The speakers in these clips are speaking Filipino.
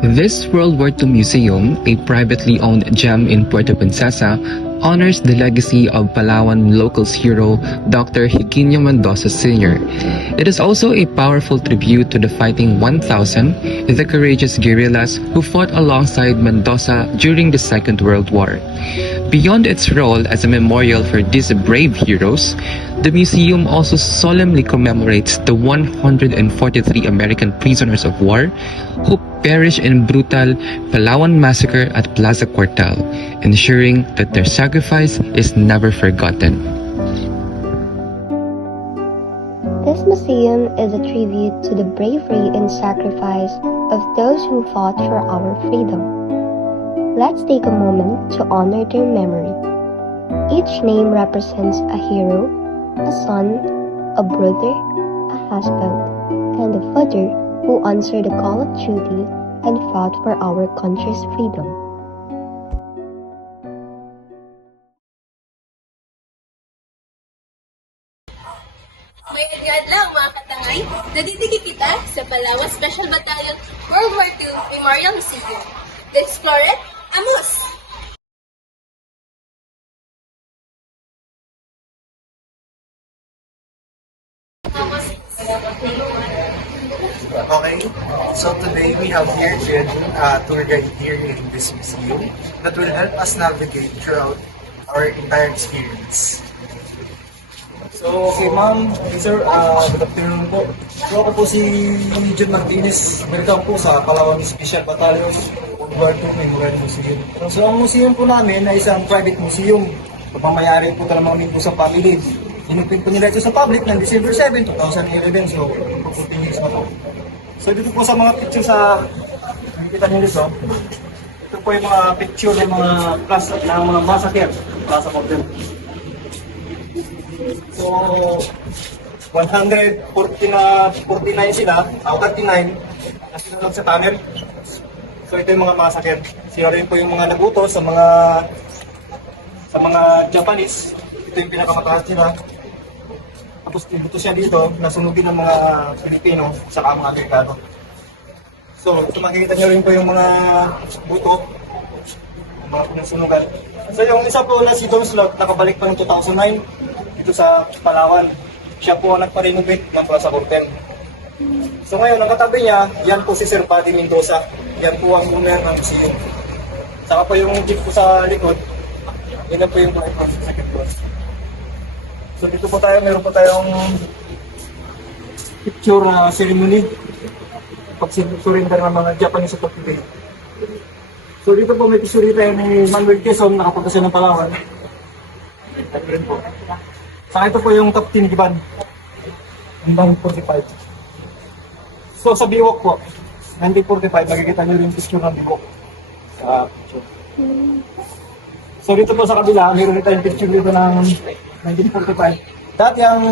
This World War II museum, a privately owned gem in Puerto Princesa, honors the legacy of Palawan locals hero Dr. Higinio Mendoza Sr. It is also a powerful tribute to the Fighting 1000, the courageous guerrillas who fought alongside Mendoza during the Second World War. Beyond its role as a memorial for these brave heroes, the museum also solemnly commemorates the 143 American prisoners of war who perished in brutal Palawan massacre at Plaza Cuartel, ensuring that their sacrifice is never forgotten. This museum is a tribute to the bravery and sacrifice of those who fought for our freedom. Let's take a moment to honor their memory. Each name represents a hero, a son, a brother, a husband, and a father who answered the call of duty and fought for our country's freedom. May adlang mga katangay, nadidigit kita sa Palawan Special Battalion World War II Memorial Museum. The Explorer, Amos! Okay, so today we have here Jen, tour guide here in this museum that will help us navigate throughout our entire experience. So, okay ma'am, sir, good afternoon po. So, ako po si John Martinez, welcome po sa Palawan Special Battalion World War II Memorial Museum. So, ang museum po namin ay isang private museum. Pagmamayari po ito ng mga members sa family. Inupin po nila ito sa public ng December 7, 2011. So, 14 years na po. So, dito po sa mga picture sa nakikita niyo dito, ito po yung mga picture ng mga class ng mga massacre, Plaza Cuartel. So, 149 sila, 39 na sinunod sa tunnel. So, ito yung mga massacre. Sila rin po yung mga nagutos sa mga Japanese. Ito yung pinakamataas nila. Tapos, ibuto siya dito, nasunugin ng mga Pilipino sa mga Amerikano. So, ito makikita nyo rin po yung mga buto, yung mga pinasunugan. So, yung isa po na si Don Slot, nakabalik pa ng 2009 dito sa Palawan. Siya po ang nagpa-renovate ng Plaza Cuartel. So ngayon, ang katabi niya, yan po si Sir Paddy Mendoza. Yan po ang owner ng museum. Saka po yung jeep po sa likod, yan po yung second floor. So dito po tayo, meron po tayong picture ceremony. Pag-surrender ng mga Japanese sa Pagpipili. So dito po may picture tayo ni Manuel Quezon, nakapunta siya ng Palawan. Ito rin po. Saka ito po yung Captain Giban, 1945. So sa Biwok po, 1945, makikita nyo yung picture ng Biwok. Sa picture. So dito po sa kabila, mayroon rin tayong picture dito ng 1945. Dati ang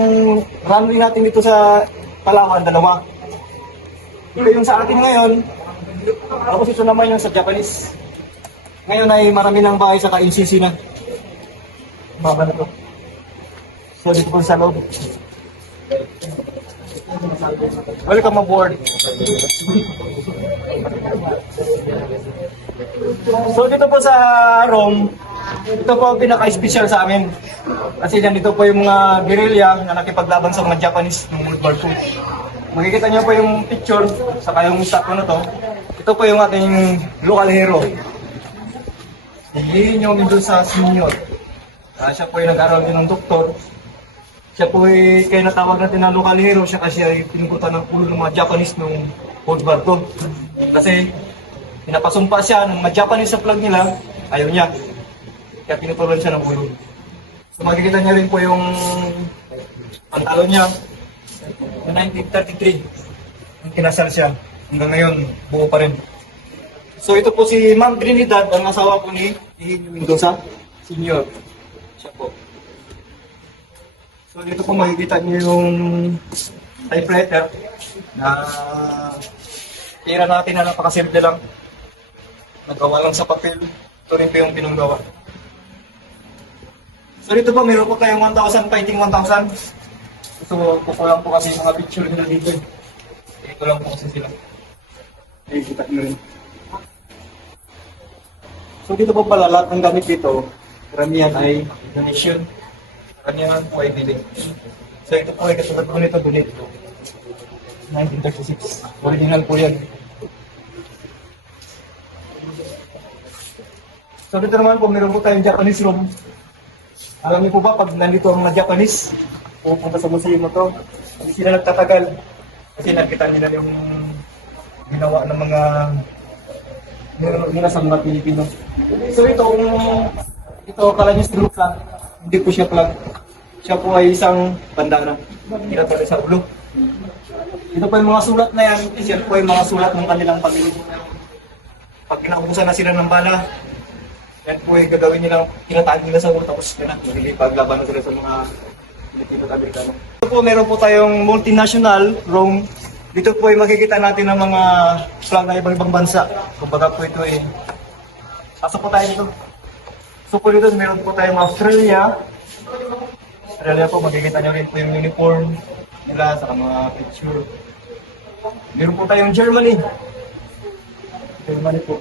runway natin dito sa Palawan, dalawa. Ito yung sa atin ngayon, tapos ito naman yung sa Japanese. Ngayon ay marami ng bahay sa NCC na. Baba na to. So dito po sa loob. Welcome aboard. So dito po sa room, ito po ang pinaka-special sa amin. Kasi dito po yung mga guerrilla na nakipaglaban sa mga Japanese ng World War II. Makikita niyo po yung picture, saka yung statue na to. Ito po yung ating local hero. Higinio Mendoza Sr. Siya po yung nag-aral din ng doktor. Siya po ay kaya natawag natin na local hero siya kasi ay pinugutan ng ulo ng mga Japanese noong World War II. Kasi pinapasumpa siya ng mga Japanese sa flag nila, ayaw niya. Kaya pinutulan siya ng ulo. So makikita niya rin po yung pantalon niya noong 1933. Nung kinasal siya, hanggang ngayon buo pa rin. So ito po si Ma'am Trinidad, ang asawa po ni Higinio Mendoza Sr. Siya po. So dito po makikita niyo yung typewriter na tira natin na napakasimple lang. Nagawa lang sa papel. Ito rin po yung pinunggawa. So dito po meron po tayong 1,000 fighting 1,000. So kukulang po kasi yung mga picture nila dito. Ito lang po kasi sila. Nakikita niyo rin. So dito po pala lahat ng gamit dito, karamihan ay donation. Karamihan po ay biling. So ito po ay katulad po nito donate. 1936. Original po yan. So dito naman po, meron po tayong Japanese room. Alam niyo po ba, pag nandito ang mga Japanese, pupunta sa museum na to, hindi sila nagtatagal. Kasi nakita nila yung ginawa ng mga nila sa mga Pilipino. So ito akala niyo screw plug, hindi po siya plug. Siya po ay isang bandana. Kinatali sa ulo. Ito po yung mga sulat na yan, yan po yung mga sulat ng kanilang pamilya. Pag pinaubusan na sila ng bala, yan po yung gagawin nila, kinatahan nila sa ulo, tapos yan na, magigipaglaban na sila sa mga Pilipino at Amerikano. Ito po, meron po tayong multinational room. Dito po ay makikita natin ang mga flag na ibang bansa. Kumbaga po ito ay, pasok po tayo dito. So po dito, meron po tayong Australia. Australia po, makikita nyo rin po yung uniform nila sa mga picture. Meron po tayong Germany. Germany po.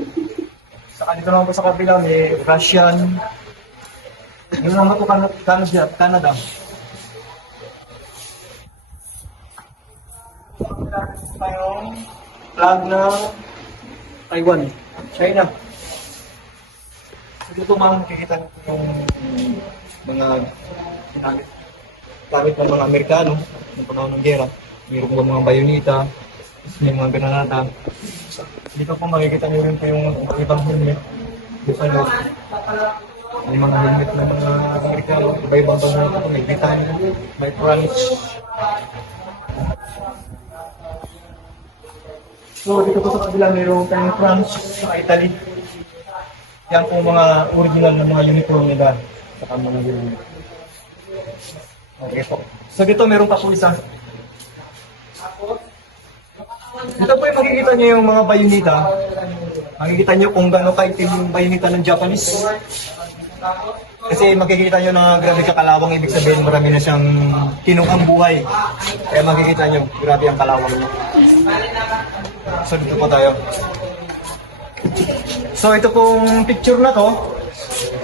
Saka dito naman po sa kabila, may Russian. Meron naman po Canada. Tayong flag ng Taiwan, China. So dito makikita natin yung mga gamit ng mga Amerikano ng panahon ng gera. Mayroon po mga bayonita, may mga granada. Dito po makikita nyo rin po yung ibang helmet. Dito loob. May mga helmet ng mga Amerikano, iba-ibang bansa, may Britannia, may France. So dito po sa kabila mayroon tayong France sa Italy. Yan po mga original na mga uniform nila sa mga uniform. Okay po. So dito meron pa po isa. Dito po yung makikita nyo yung mga bayonita. Makikita nyo kung gaano kaitim yung bayonita ng Japanese. Kasi makikita nyo na grabe kakalawang, ibig sabihin marami na siyang tinukang buhay. Kaya makikita nyo, grabe ang kalawang niya. So dito po tayo. So ito pong picture na to,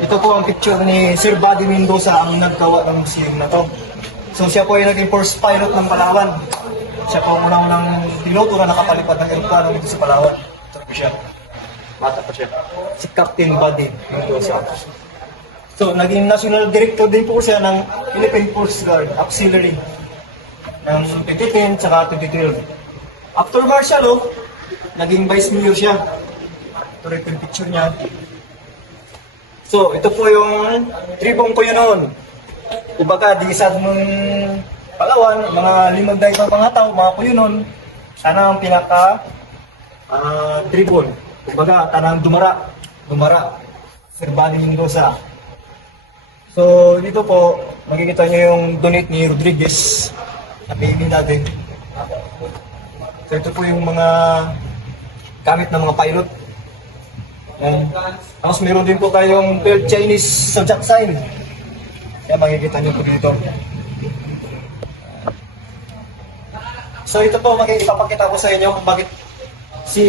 ito po ang picture ni Sir Buddy Mendoza, ang naggawa ng museum na to. So siya po ay naging first pilot ng Palawan. Siya po ang unang piloto na nakapalipad ng aeroplano dito sa Palawan. Ito po siya. Bata pa siya. Si Captain Buddy Mendoza. So naging national director din po siya ng Philippine Coast Guard Auxiliary ng 2010 at 2012. After martial law, naging vice mayor siya. Ito rin yung picture niya. So, ito po yung tribong ko yun noon. Kumbaga, di isad mong Palawan, mga 5 days ng pangataw, mga kuyo nun, sana ang pinaka tribon. Kumbaga, tanang Dumara, Sir Buddy Mendoza. So, dito po, makikita nyo yung donate ni Rodriguez na payment natin. So, ito po yung mga gamit ng mga pilot. Tapos meron din po tayong 12 Chinese zodiac sign. Kaya makikita nyo po dito. So ito po, ipapakita ko sa inyo kung bakit si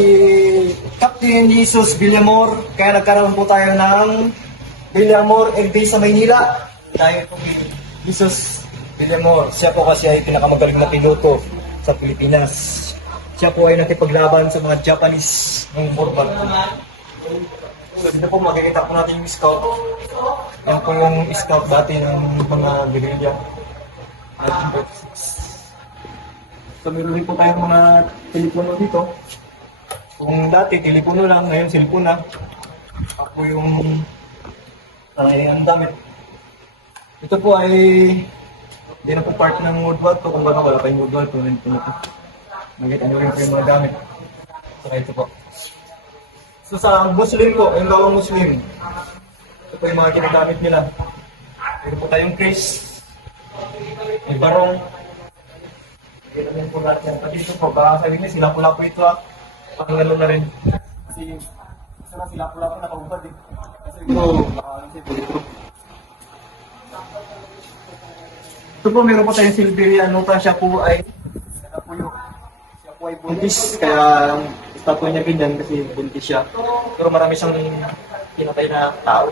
Captain Jesus Villamor, kaya nagkaroon po tayo ng Villamor LD sa Maynila. Dahil po Jesus Villamor, siya po kasi ay pinakamagaling na piloto sa Pilipinas. Siya po ay nakipaglaban sa mga Japanese ng World War II. So dito po makikita po natin yung scout. Yan po yung scout dati ng mga guerrilla. So meron rin po tayong mga telepono dito. Kung dati telepono lang, ngayon cellphone na. Ako yung ang damit. Ito po ay hindi na po part ng World War II. Kung wala pa yung World War II, makikita nyo rin po yung mga gamit. So ito po. So sa Muslim po, yung bawang Muslim, ito po yung mga ginagamit nila. Ito po tayong Chris, may barong. Ito na po lahat yan. Pati ito po, baka sabi niya, sila-pula po ito ah. Pangalo na rin. Kasi isa na sila-pula po nakaumpad eh. Kasi ito, kasi po ito. Ito po, meron po tayong Silveria Nota. Siya po ay buntis, kaya statue niya ganyan kasi buntis siya. Pero marami siyang kinatay na tao.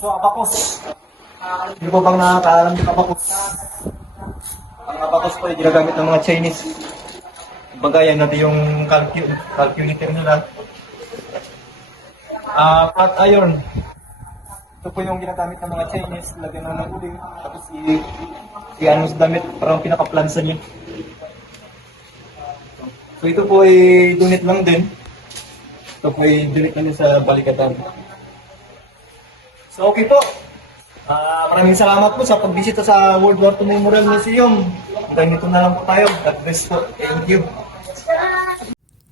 So, abacus. Hindi po bang nakakaalam ng abacus? Ang abacus po ay ginagamit ng mga Chinese. Bagayan natin yung calculator nila. Flat iron. Ito po yung ginagamit ng mga Chinese. Lagyan na ng uling. Tapos i-ano sa damit. Parang pinaka-plansa niya. So ito po ay donate lang din. Ito po ay donate lang din sa balikatan. So okay po. Maraming salamat po sa pagbisita sa World War II Memorial Museum. Hanggang dito na lang po tayo. God bless po. Thank you.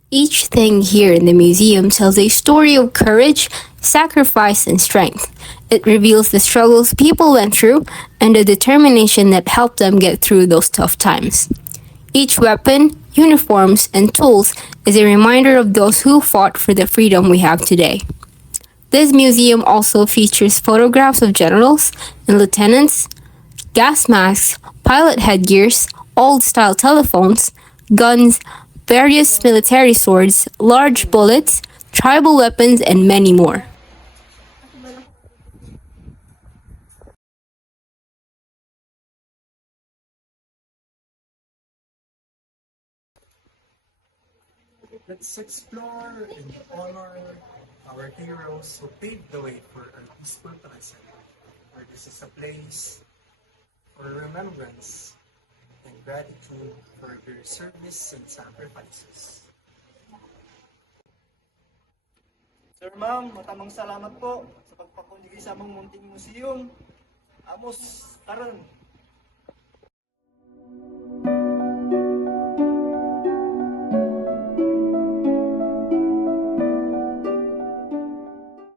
Each thing here in the museum tells a story of courage, sacrifice, and strength. It reveals the struggles people went through and the determination that helped them get through those tough times. Each weapon, uniforms, and tools is a reminder of those who fought for the freedom we have today. This museum also features photographs of generals and lieutenants, gas masks, pilot headgears, old-style telephones, guns, various military swords, large bullets, tribal weapons, and many more. Let's explore and honor our heroes who paved the way for a peaceful present, where this is a place for remembrance and gratitude for their service and sacrifices. Sir Ma'am, matamang salamat po sa pagpakundigay sa among munting museum. Amos, karon.